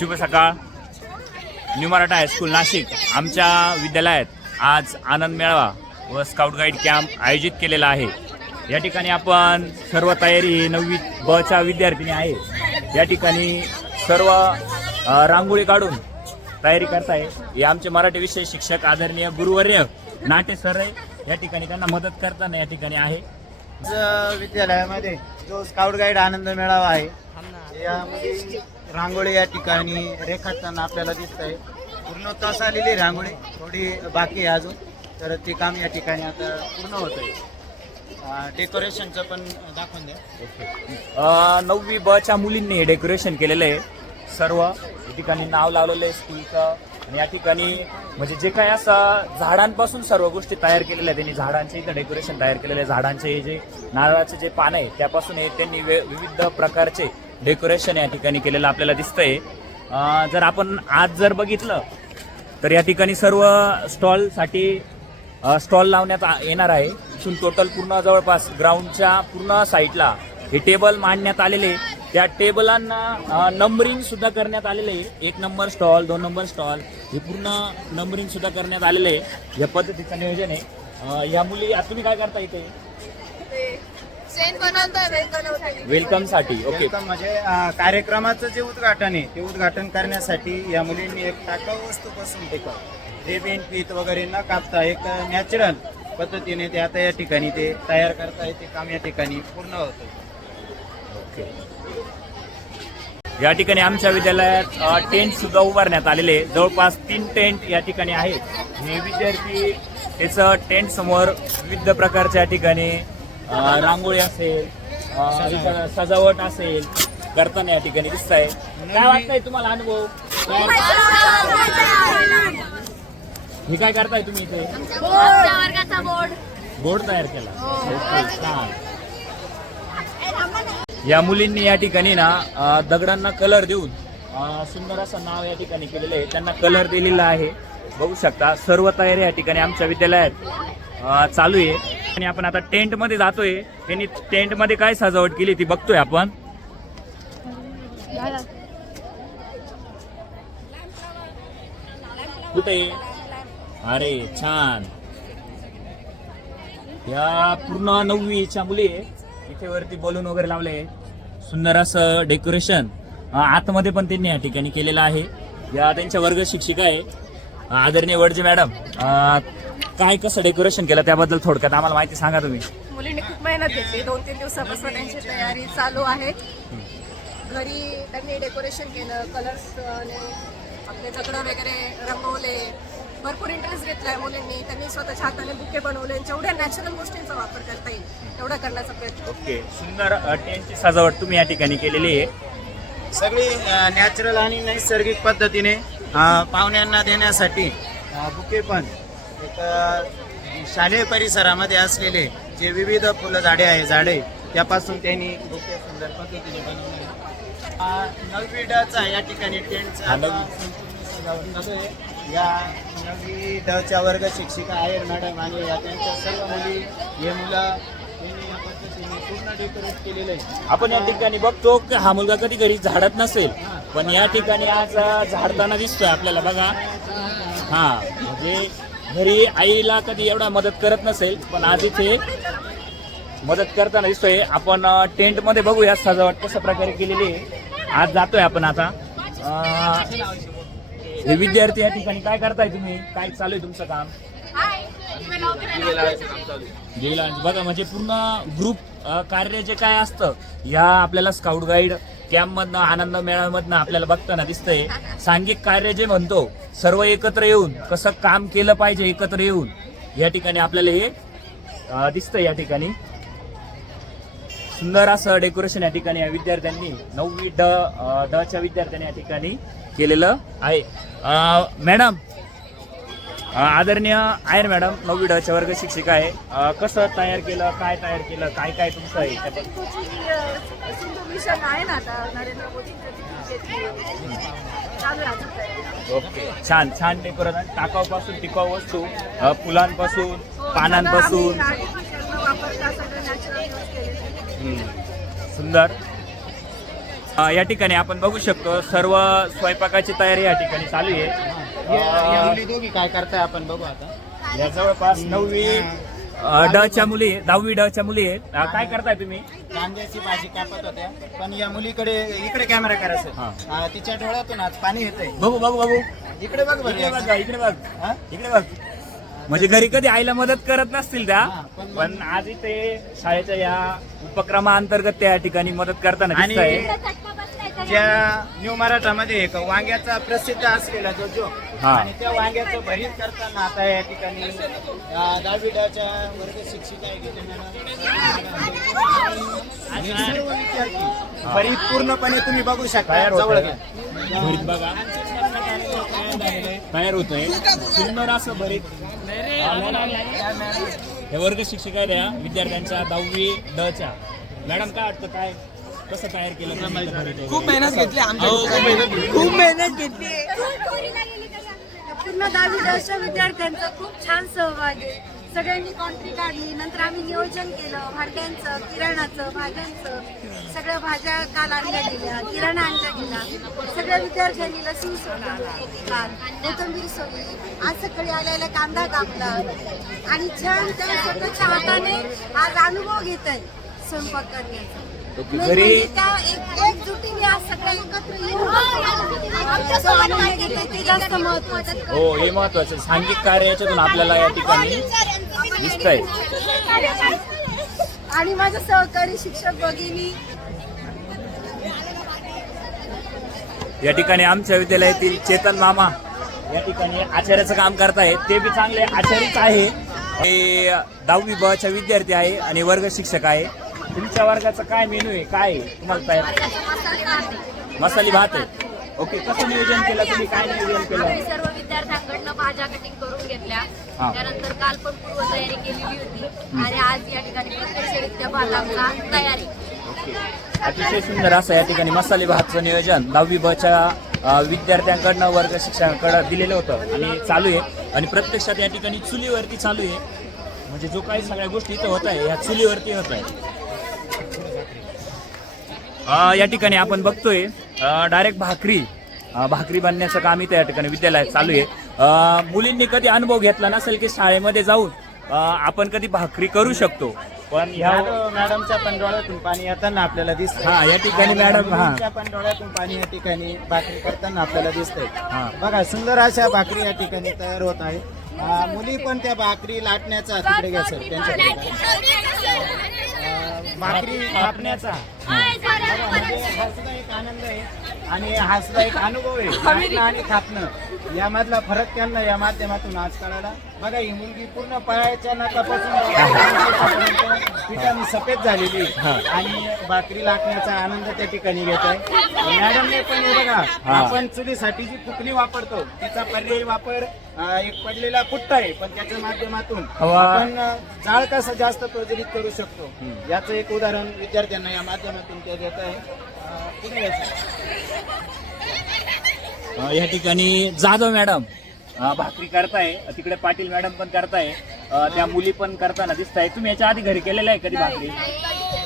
शुभ सकाळ. New Maratha high school Nashik. आमच्या विद्यालयात आज आनंद मेळावा व स्काउट गाईड कॅम्प आयोजित केलेला आहे. या ठिकाणी आपण सर्व तयारी नववी बच्या विद्यार्थिनी आहे. या ठिकाणी सर्व रांगोळी काढून तयारी करताय. हे आमचे मराठी विषय शिक्षक आदरणीय गुरुवर्य नाटे सर आहे. या ठिकाणी त्यांना मदत करताना या ठिकाणी आहे. विद्यालयामध्ये जो स्काउट गाईड आनंद मेळावा आहे यामध्ये रांगोळी या ठिकाणी रेखाटताना आपल्याला दिसत आहे. पूर्ण तास आलेली आहे रांगोळी थोडी बाकी आहे अजून. तर ते काम या ठिकाणी आता पूर्ण होत आहे. डेकोरेशनचं पण दाखवून द्या. नववी बच्या मुलींनी हे डेकोरेशन केलेलं आहे. सर्व ठिकाणी नाव लावलेलं आहे स्कूलचं आणि या ठिकाणी म्हणजे जे काय असं झाडांपासून सर्व गोष्टी तयार केलेल्या आहेत. त्यांनी झाडांचे इथं डेकोरेशन तयार केलेले आहे. झाडांचे हे जे नारळाचे जे पानं आहे त्यापासून हे त्यांनी वे- विविध प्रकारचे डेकोरेशन या ठिकाणी केलेलं आपल्याला दिसतंय. जर आपण आज जर बघितलं तर या ठिकाणी सर्व स्टॉलसाठी स्टॉल लावण्यात आ- येणार आहे. इथून टोटल पूर्ण जवळपास ग्राउंडच्या पूर्ण साईडला हे टेबल मांडण्यात आलेले त्या टेबलांना नंबरिंग सुद्धा करण्यात आलेले आहे. एक नंबर स्टॉल दोन नंबर स्टॉल हे पूर्ण नंबरिंग सुद्धा करण्यात आलेले आहे. या पद्धतीचं नियोजन आहे. या मुली आता तुम्ही काय करता इथे? सेन बनवतोय वेल बनवतोय. वेलकमसाठी ओके. म्हणजे कार्यक्रमाचं जे उद्घाटन आहे ते उद्घाटन करण्यासाठी या मुलींनी एक टाकाऊ वस्तूपासून टिकाव रेबेन पीत वगैरे न कापता एक नॅचरल पद्धतीने ते आता या ठिकाणी ते तयार करता ते काम या ठिकाणी पूर्ण होतं या ठिकाणी आमच्या विद्यालयात टेंट सुद्धा उभारण्यात आलेले. जवळपास तीन टेंट या ठिकाणी आहेत. हे विद्यार्थी त्याचं टेंट समोर विविध प्रकारच्या ठिकाणी रांगोळी असेल सजावट असेल करताना या ठिकाणी दिसत आहे काय वाटतंय तुम्हाला अनुभव? हे काय करताय तुम्ही इथे? बोर्ड. बोर्ड तयार केला. छान. या मुलींनी या ठिकाणी ना दगडांना कलर देऊन सुंदर असं नाव या ठिकाणी केलेलं आहे. त्यांना कलर दिलेला आहे. बघू शकता सर्व तयारी या ठिकाणी आमच्या विद्यालयात चालू आहे. आणि आपण आता टेंटमध्ये जातोय. त्यांनी टेंटमध्ये काय सजावट केली ती बघतोय आपण. कुठे अरे छान. या पूर्ण नववीच्या मुली इथे वरती बलून वगैरे लावले सुंदर असं डेकोरेशन आतमध्ये पण त्यांनी या ठिकाणी केलेलं आहे. या त्यांच्या वर्ग शिक्षिका आहे आदरणीय वडजे मॅडम. काय कसं डेकोरेशन केलं त्याबद्दल थोडक्यात आम्हाला माहिती सांगा तुम्ही. मुलींनी खूप मेहनत घेतली. दोन तीन दिवसापासून त्यांची तयारी चालू आहे. घरी त्यांनी डेकोरेशन केलं कलर्स आपले दगड वगैरे रंगवले. भरपूर इंटरेस्ट घेतलाय मुलींनी. त्यांनी स्वतःच्या हाताने बुके बनवले. जेवढ्या नॅचरल गोष्टींचा वापर करता येईल तेवढा करण्याचा प्रयत्न ओके. सुंदर टेंटची सजावट तुम्ही या ठिकाणी केलेली आहे. सगळी नॅचरल आणि नैसर्गिक पद्धतीने पाहुण्यांना देण्यासाठी बुके पण एक शालेय परिसरामध्ये असलेले जे विविध फुलं झाडे आहे झाडे त्यापासून त्यांनी बुके सुंदर पद्धतीने बनवले अ, नववी डचा या ठिकाणी टेंटचा सजावट आहे. या डच्या वर्ग शिक्षिका आहे मॅडम आणि या त्यांच्या सर्व मुली हे मुलं त्यांनी या पद्धतीने पूर्ण डेकोरेट केलेलं आहे. आपण या ठिकाणी बघतो की हा मुलगा कधी घरी झाडत नसेल पण या ठिकाणी आज अं, झाडताना दिसतोय आपल्याला बघा. हा म्हणजे घरी आईला कधी एवढा मदत करत नसेल पण आज इथे मदत करताना दिसतोय. आपण टेंटमध्ये बघूया सजावट कशा प्रकारे केलेली आहे. आज जातोय आपण आता. अं, हे विद्यार्थी या ठिकाणी काय करताय तुम्ही? काय चालू आहे. तुमचं काम गेला बघा म्हणजे पूर्ण ग्रुप कार्य जे काय असतं ह्या आपल्याला स्काउट गाईड कॅम्प मधनं आनंद मेळाव्यामधनं आपल्याला बघताना दिसतंय. सांघिक कार्य जे म्हणतो सर्व एकत्र येऊन कसं काम केलं पाहिजे एकत्र येऊन या ठिकाणी आपल्याला हे दिसतंय या ठिकाणी. सुंदर असं डेकोरेशन या ठिकाणी या विद्यार्थ्यांनी नववी ड अं, च्या विद्यार्थ्यांनी या ठिकाणी केलेलं आहे. मॅडम आदरणीय आयर मॅडम नववी डच्या वर्ग शिक्षिका आहे. कसं तयार केलं काय तयार केलं काय काय तुमचं आहे? ओके. छान छान डेकोरेशन टाकावपासून टिकाऊ वस्तू फुलांपासून पानांपासून. आहे. सुंदर. अ, या ठिकाणी आपण बघू शकतो सर्व स्वयंपाकाची तयारी या ठिकाणी चालू आहे. या या मुली दोघी काय करताय आपण बघू आता. या जवळपास नववी अ, ड च्या मुली दहावी ड च्या मुली आहेत. अ, काय करताय तुम्ही? कांद्याची भाजी कापत होत्या. पण या मुलीकडे इकडे कॅमेरा हा. करायचं हा, तिच्या डोळ्यातून आज पाणी येतंय. बघू बघू बघू. इकडे बघ बरं. इकडे बघ इकडे बघ. हा? इकडे बघ. म्हणजे घरी कधी आईला मदत करत नसतील त्या पण आज इथे शाळेच्या या उपक्रमाअंतर्गत त्या ठिकाणी मदत करताना आणि दिसत ज्या न्यू मराठामध्ये एक वांग्याचा प्रसिद्ध असलेला जो जो हा. आणि त्या वांग्याचं भरीत करताना आता या ठिकाणी अं, दहावीच्या वर्ग शिक्षिका आहे. आणि सर्व विद्यार्थी भरीत पूर्णपणे तुम्ही बघू शकता तयार. जवळ घ्या. भरीत बघा तयार होतोय सुंदर असं भरीत हे वर्ग शिक्षिका आहेत या विद्यार्थ्यांच्या दहावी ड च्या. मॅडम काय वाटतं काय कसं तयार केलं? खूप मेहनत घेतली आमच्या खूप मेहनत घेतली. पूर्ण दहावी दहावीच्या विद्यार्थ्यांचा खूप छान सहभाग आहे. सगळ्यांनी कॉन्ट्री काढली नंतर आम्ही नियोजन केलं भांड्यांचं किराणाचं भाज्यांचं. सगळ्या भाज्या काल आणल्या गेल्या किराणा आणला गेला सगळ्या विद्यार्थ्यांनी लसूण सोडली काल कोथिंबीर सोडली आज सकाळी आलेला कांदा कापला. आणि छान त्या स्वतःच्या हाताने आज अनुभव घेत आहे स्वयंपाक करण्याचा ओके, Main घरी म्हणजे त्या एक एकजुटीने आज सगळ्या एकत्र येऊन तो आहे जास्त महत्वाचं हो हे महत्वाचं सांघिक कार्य याच्यातून आपल्याला या ठिकाणी दिसतंय. आणि माझे सहकारी शिक्षक भगिनी या ठिकाणी आमच्या विद्यालयातील चेतन मामा या ठिकाणी आचार्याचं काम करतायत ते बी चांगले आचार्यच आहे. ते दहावी ब च्या विद्यार्थी आहे आणि वर्ग शिक्षक आहे. तुमच्या वर्गाचं काय मेनू आहे? काय आहे? तुम्हाला तयार मसाली भात आहे. ओके कसं नियोजन केलं तुम्ही? काय नियोजन केलं? आम्ही सर्व विद्यार्थ्यांकडनं भाज्या कटिंग करून घेतल्या. हा. त्यानंतर काल पण पूर्वतयारी केलेली होती. आणि आज या ठिकाणी प्रत्यक्षरित्या भातांचा तयारी. अतिशय सुंदर असं या ठिकाणी मसाले भातचं नियोजन. दहावी बच्या विद्यार्थ्यांकडनं वर्ग शिक्षकांकडं दिलेलं होतं आणि चालू आहे. आणि प्रत्यक्षात या ठिकाणी चुलीवरती चालू आहे. म्हणजे जो काही सगळ्या गोष्टी इथं होत आहे ह्या चुलीवरती होत आहे. या ठिकाणी आपण बघतोय डायरेक्ट भाकरी. भाकरी बांधण्याचं काम इथं या ठिकाणी विद्यालयात चालू आहे. मुलींनी कधी अनुभव घेतला नसेल की शाळेमध्ये जाऊन आपण कधी भाकरी करू शकतो? पण ह्या मॅडम- मॅडमच्या पण डोळ्यातून पाणी येताना आपल्याला दिसतंय हा, या ठिकाणी मॅडम, हा. मुलींच्या पण डोळ्यातून पाणी या ठिकाणी भाकरी करताना आपल्याला दिसतंय हा. बघा सुंदर अशा भाकरी या ठिकाणी तयार होत आहे आ, मुली पण त्या भाकरी लाटण्याचा तिकडे घ्या सर त्यांच्याकडे. आ, भाकरी म्हणजे हा सुद्धा एक आनंद आहे आणि हा सुद्धा एक अनुभव आहे. लाटणं आणि थापणं. यामधला फरक त्यांना या माध्यमातून आज कळाला. बघा ही मुलगी पूर्ण पायाच्या नकापासून पिठाने सफेद झालेली आहे. आणि भाकरी लाटण्याचा आनंद त्या ठिकाणी घेत आहे. मॅडमने पण हे बघा आपण चुलीसाठी जी कुकली वापरतो. तिचा पर्यायी वापर एक पडलेला पुट्टा आहे पण त्याच्या माध्यमातून आपण जाळ कसं जास्त प्रज्वलित करू शकतो? याचं एक उदाहरण विद्यार्थ्यांना या माध्यमातून ते देत आहे. पुढे या ठिकाणी जाधव मॅडम अ, भाकरी करताय. तिकडे पाटील मॅडम पण करताय. अ, त्या मुली पण करताना दिसत आहे तुम्ही याच्या आधी घरी केलेलं आहे कधी भाकरी?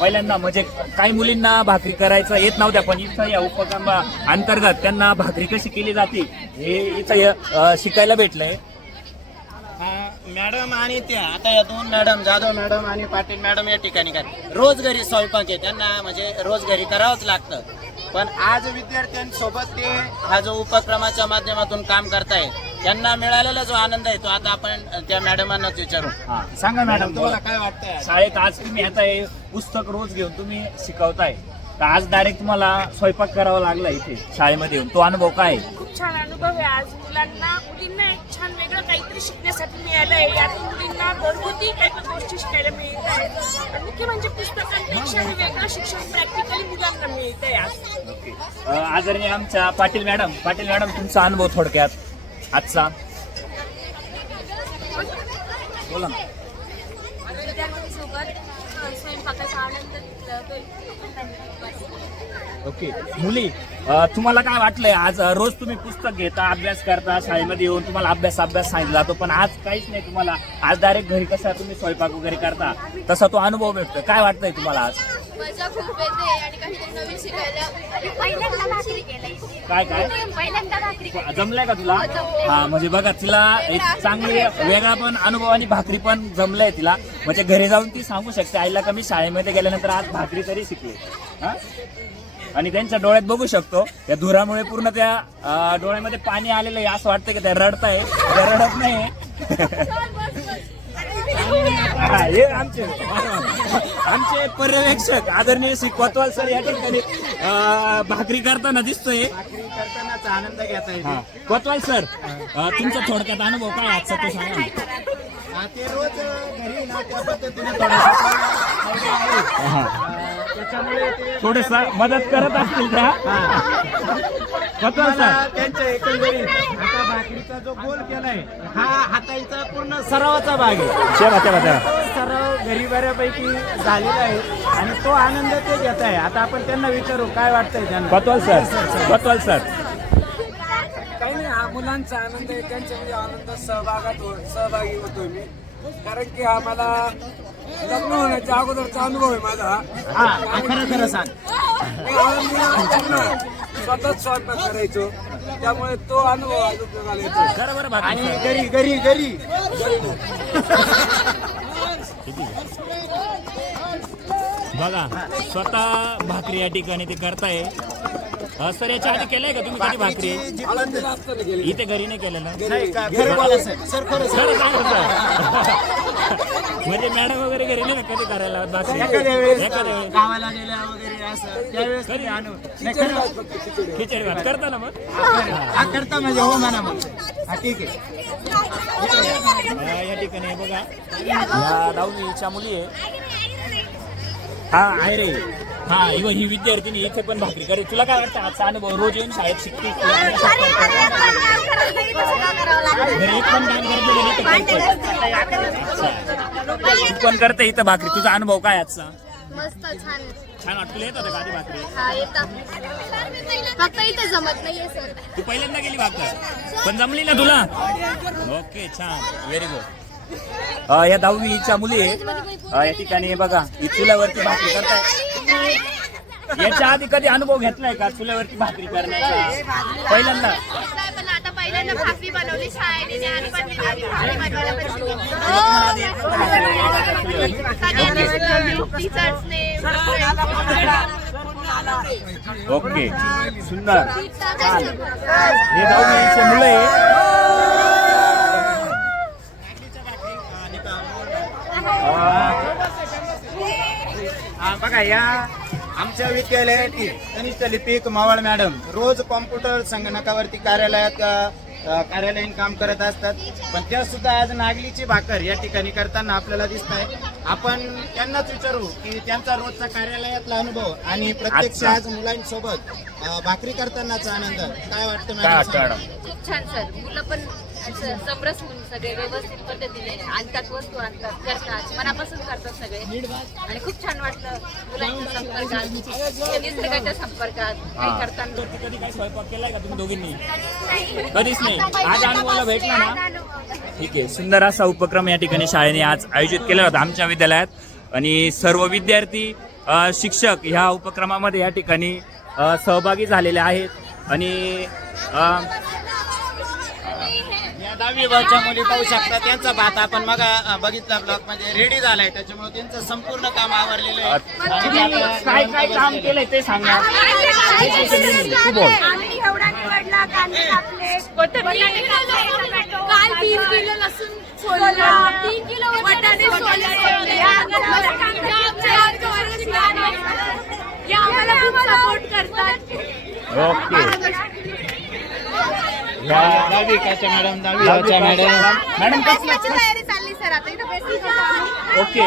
पहिल्यांदा म्हणजे काही मुलींना भाकरी करायचं येत नव्हत्या पण इथं या उपक्रमा अंतर्गत त्यांना भाकरी कशी केली जाते हे इथं शिकायला भेटलंय. मॅडम आणि त्या आता या दोन मॅडम जाधव मॅडम आणि पाटील मॅडम या ठिकाणी काय? रोज घरी स्वयंपाक आहे त्यांना म्हणजे रोज घरी करावंच लागतं. पण आज विद्यार्थ्यांसोबत ते हा जो उपक्रमाच्या माध्यमातून काम करताय त्यांना मिळालेला जो आनंद आहे तो आता आपण त्या मॅडमांनाच विचारू. सांगा मॅडम तुम्हाला काय वाटतंय? शाळेत आज तुम्ही आता पुस्तक रोज घेऊन तुम्ही शिकवताय. तर आज डायरेक्ट तुम्हाला स्वयंपाक करावा लागला इथे शाळेमध्ये येऊन. तो अनुभव काय आहे? खूप छान अनुभव आहे. आज मुलांना मुलींना एक छान वेगळं काहीतरी शिकण्यासाठी मिळालं आहे यात मुलींना घरगुती काही पण गोष्टी शिकायला मिळत आहेत आणि मुख्य म्हणजे पुस्तकांपेक्षा हे वेगळं शिक्षण प्रॅक्टिकली मुलांना मिळत आहे आज अ, आदरणीय आमच्या पाटील मॅडम पाटील मॅडम तुमचा अनुभव थोडक्यात आजचा. बोला ना. विद्यार्थ्यांसोबत स्वयंपाकाचा आनंद ओके. मुली तुम्हाला काय वाटलंय? आज रोज तुम्ही पुस्तक घेता अभ्यास करता शाळेमध्ये येऊन तुम्हाला अभ्यास अभ्यास सांगितला जातो पण आज काहीच नाही तुम्हाला. आज डायरेक्ट घरी कसा तुम्ही स्वयंपाक वगैरे करता तसा तो अनुभव भेटतो काय वाटतंय तुम्हाला आज? मजा खूप येते आणि काहीतरी नवीन शिकायला. पहिल्यांदा भाकरी केलंय. काय काय? पहिल्यांदा भाकरी जमलाय का तुला? हा म्हणजे बघा तिला एक चांगली वेगळा पण अनुभव आणि भाकरी पण जमलाय तिला. म्हणजे घरी जाऊन ती सांगू शकते आईला का मी शाळेमध्ये गेल्यानंतर आज भाकरी तरी शिकले? हा? आणि त्यांच्या डोळ्यात बघू शकतो या धुरामुळे पूर्ण त्या डोळ्यामध्ये पाणी आलेलं आहे असं वाटतं की त्या रडताय त्या रडत नाही हा, हे आमचे. आमचे पर्यवेक्षक आदरणीय श्री कोतवाल सर या ठिकाणी अं, भाकरी करताना दिसतोय भाकरी करतानाचा आनंद घेता येतो हा. कोतवाल सर अं, तुमचा थोडक्यात अनुभव काय आजचा तो सांगा ना. हा, ते रोज अ, घरी ना त्या पद्धतीने थोडासा idea आहे. हा. अ, त्याच्यामुळे ते थोडस मदत करत असतील त्या कोतवाल मला सर त्यांच्या एकंदरीत आता भाकरीचा जो गोल केलाय हा हाताईचा पूर्ण सरावाचा भाग आहे. तेव्हा तेव्हा तो सराव घरी बऱ्यापैकी झालेला आहे आणि तो आनंद ते घेत आहे. आता आपण त्यांना विचारू काय वाटतंय त्यांना? कोतवाल सर कोतवाल सर काही नाही हा मुलांचा आनंद आहे त्यांच्यामध्ये आनंद सहभागात हो सहभागी होतोय मी. कारण की हा मला लग्न होण्याच्या अगोदरचा अनुभव आहे माझा. हा हा, खरं खरं सांग. मी आनंदी स्वतःच स्वयंपाक करायचो. त्यामुळे तो अनुभव आज उपयोगाला येतो आणि घरी घरी घरी. बघा स्वतः भाकरी या ठिकाणी ते करताय. अं, सर याच्या आधी केलंय का तुम्ही कधी भाकरी? असताना गेले इथे घरी नाही केलेलं? नाही का? खरं बोला सर सर खरं सर. खरं सांगा सर. म्हणजे मॅडम वगैरे घरी नाही ना कधी करायला भाकरी? एखाद्या वेळेस एखाद्या वेळेस. गावाला गेल्या वगैरे असं त्यावेळेस नाही, खरं. खिचडी भात करता ना मग हा करता म्हणजे हो म्हणा मग हा ठीक आहे या ठिकाणी हे बघा या दहावीच्या मुली आहे हा आहे रे हा ही ही विद्यार्थिनी इथे पण भाकरी करे तुला काय वाटतं आजचा अनुभव रोज येऊन शाळेत शिकते घरी एक पण काम करते घरी इथं करते. तू पण करते इथं भाकरी तुझा अनुभव काय आजचा मस्त छान. छान तुला येत होतं का आधी भाकरी. हा येतात फक्त इथे जमत नाहीये सर तू पहिल्यांदा गेली भाकर? पण जमली ना तुला? ओके छान. व्हेरी गुड या दहावीच्या मुली आहे. अ, या ठिकाणी बघा ही चुल्यावरती भाकरी करताय याच्या आधी कधी अनुभव घेतलाय का चुल्यावरती भाकरी करण्याचा? पहिल्यांदा. नाही, पण आता पहिल्यांदा भाकरी बनवली शाळेने आणि पण दिली भाकरी बनवायला पण शिकवली. टीचर्सने ओके. सुंदर. हे दहावीचे मुलं बघा या आमच्या विद्यालयातील कनिष्ठ लिपिक मावळ मॅडम रोज कॉम्प्युटर संगणकावरती कार्यालयात का कार्यालयीन काम करत असतात. पण त्या सुद्धा आज नागलीची भाकर या ठिकाणी करताना आपल्याला दिसत आहे आपण त्यांनाच विचारू की त्यांचा रोजचा कार्यालयातला अनुभव आणि प्रत्यक्ष. आज मुलांसोबत भाकरी करतानाचा आनंद. काय वाटतं मॅडम? खूप छान सर. मुलं पण असं समरस होऊन सगळे व्यवस्थित पद्धतीने आणतात वस्तू आणतात करतात मनापासून करतात सगळे. आणि खूप छान वाटतं मुलांच्या संपर्कात निसर्गाच्या संपर्कात. काही करताना. कधी काही स्वयंपाक केलाय का तुम्ही दोघींनी? कधीच नाही. आज अनुभवाला भेटला ना? ठीक आहे. सुंदर असा उपक्रम या ठिकाणी शाळेने आज आयोजित केला होता आमच्या विद्यालयात. आणि सर्व विद्यार्थी शिक्षक ह्या उपक्रमामध्ये या ठिकाणी सहभागी झालेले आहेत. आणि दहावी वर्षाच्या मुली पाहू शकता त्यांचा भात आपण मग बघितला ब्लॉकमध्ये रेडी झालाय त्याच्यामुळे त्यांचं संपूर्ण काम आवरलेलं आहे आणि काय काय काम. केलंय ते सांगा तू बोल काल तीन किलो लसूण सोलला तीन किलो वाटाणे सोलले आम्हाला खूप सपोर्ट करतात ओके मॅडम मॅडम. मॅडम. कसं? तयारी चालली सर. आता इथं बेसिक ओके